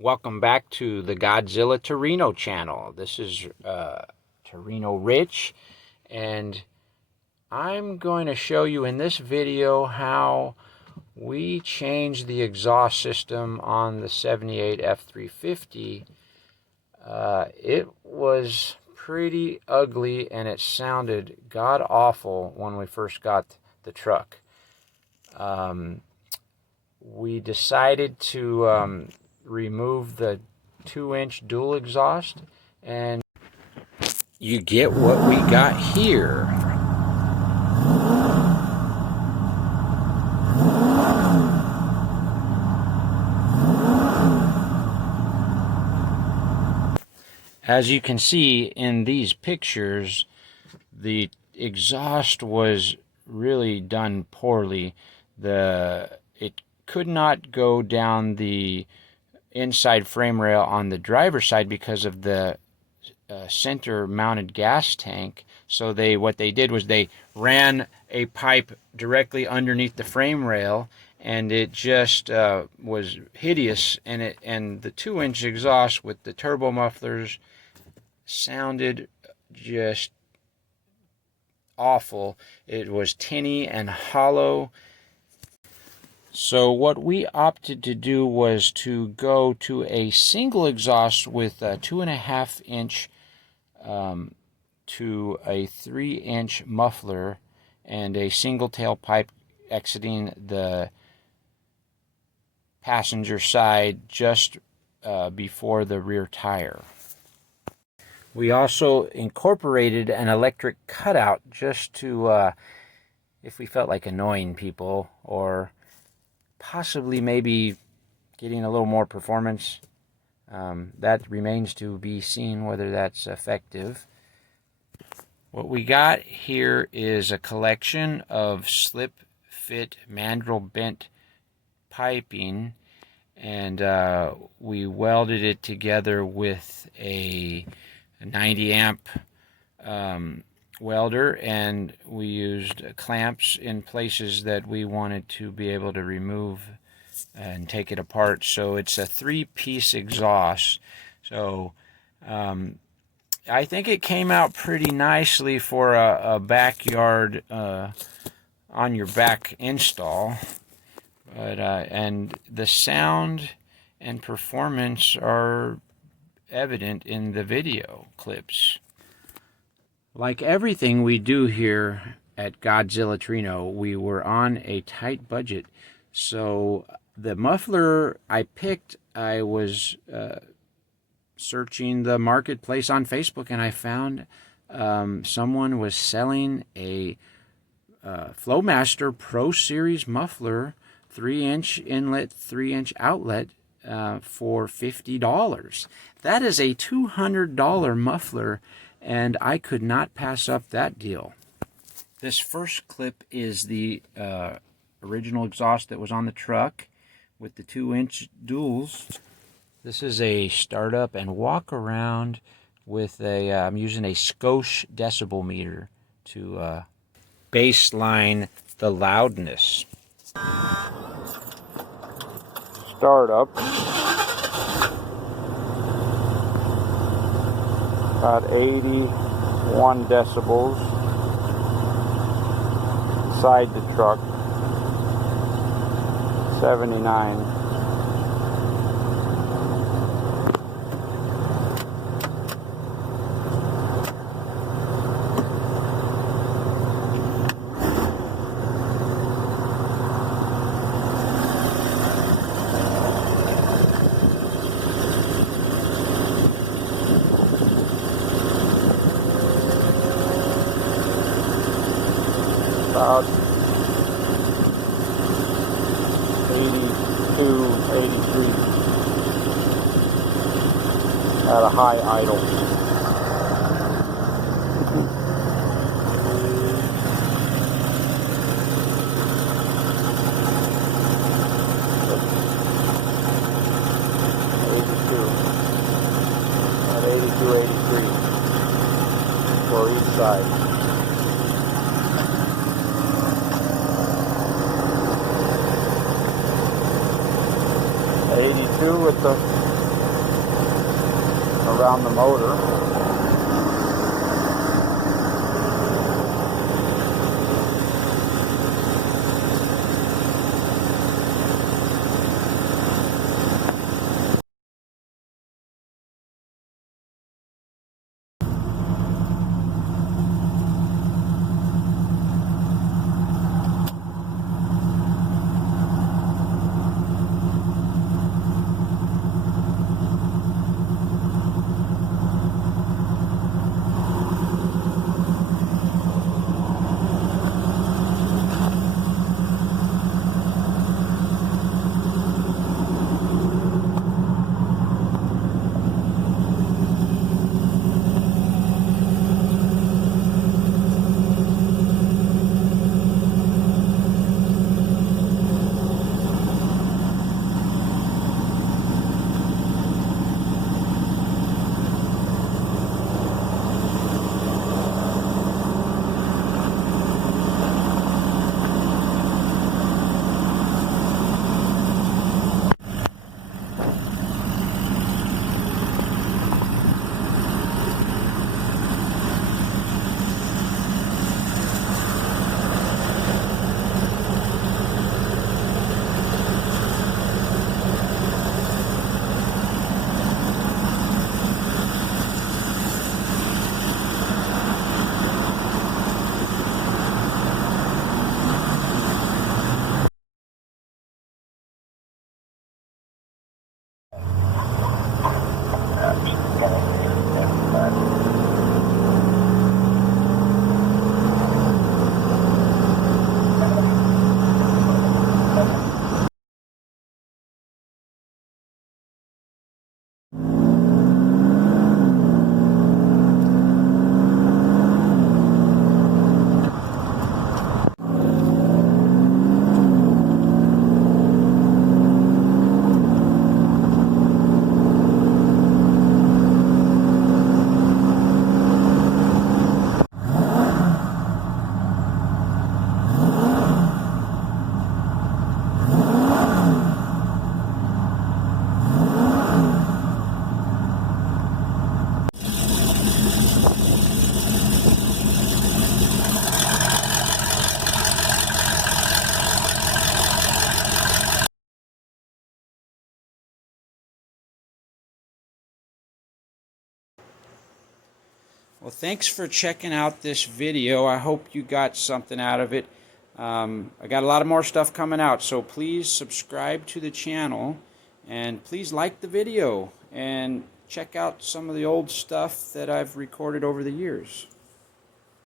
Welcome back to the Godzilla Torino channel. This is Torino Rich, and I'm going to show you in this video how we changed the exhaust system on the 78 F350. It was pretty ugly and it sounded god-awful when we first got the truck. We decided to remove the 2-inch dual exhaust, and you get what we got here. As you can see in these pictures, the exhaust was really done poorly. It could not go down the inside frame rail on the driver's side because of the center mounted gas tank. So what they did was they ran a pipe directly underneath the frame rail, and it just was hideous. And the 2-inch exhaust with the turbo mufflers sounded just awful. It was tinny and hollow. So what we opted to do was to go to a single exhaust with a 2.5-inch to a 3-inch muffler and a single tailpipe exiting the passenger side just before the rear tire. We also incorporated an electric cutout just to, if we felt like annoying people or possibly maybe getting a little more performance. That remains to be seen whether that's effective. What we got here is a collection of slip fit mandrel bent piping, and we welded it together with a 90 amp welder, and we used clamps in places that we wanted to be able to remove and take it apart. So it's a 3-piece exhaust. So I think it came out pretty nicely for a backyard on your back install. But and the sound and performance are evident in the video clips. Like everything we do here at Godzilla Torino, we were on a tight budget. So the muffler I picked, I was searching the marketplace on Facebook, and I found someone was selling a Flowmaster Pro Series muffler, 3-inch inlet, 3-inch outlet, for $50. That is a $200 muffler, and I could not pass up that deal. This first clip is the original exhaust that was on the truck with the 2-inch duals. This is a startup and walk around with I'm using a Scosh decibel meter to baseline the loudness. Startup. About 81 decibels inside the truck. 79. About 82, 83 at a high idle. At 82, 83 for each side. 82 with the around the motor. Well, thanks for checking out this video. I hope you got something out of it. I got a lot of more stuff coming out, so please subscribe to the channel and please like the video and check out some of the old stuff that I've recorded over the years.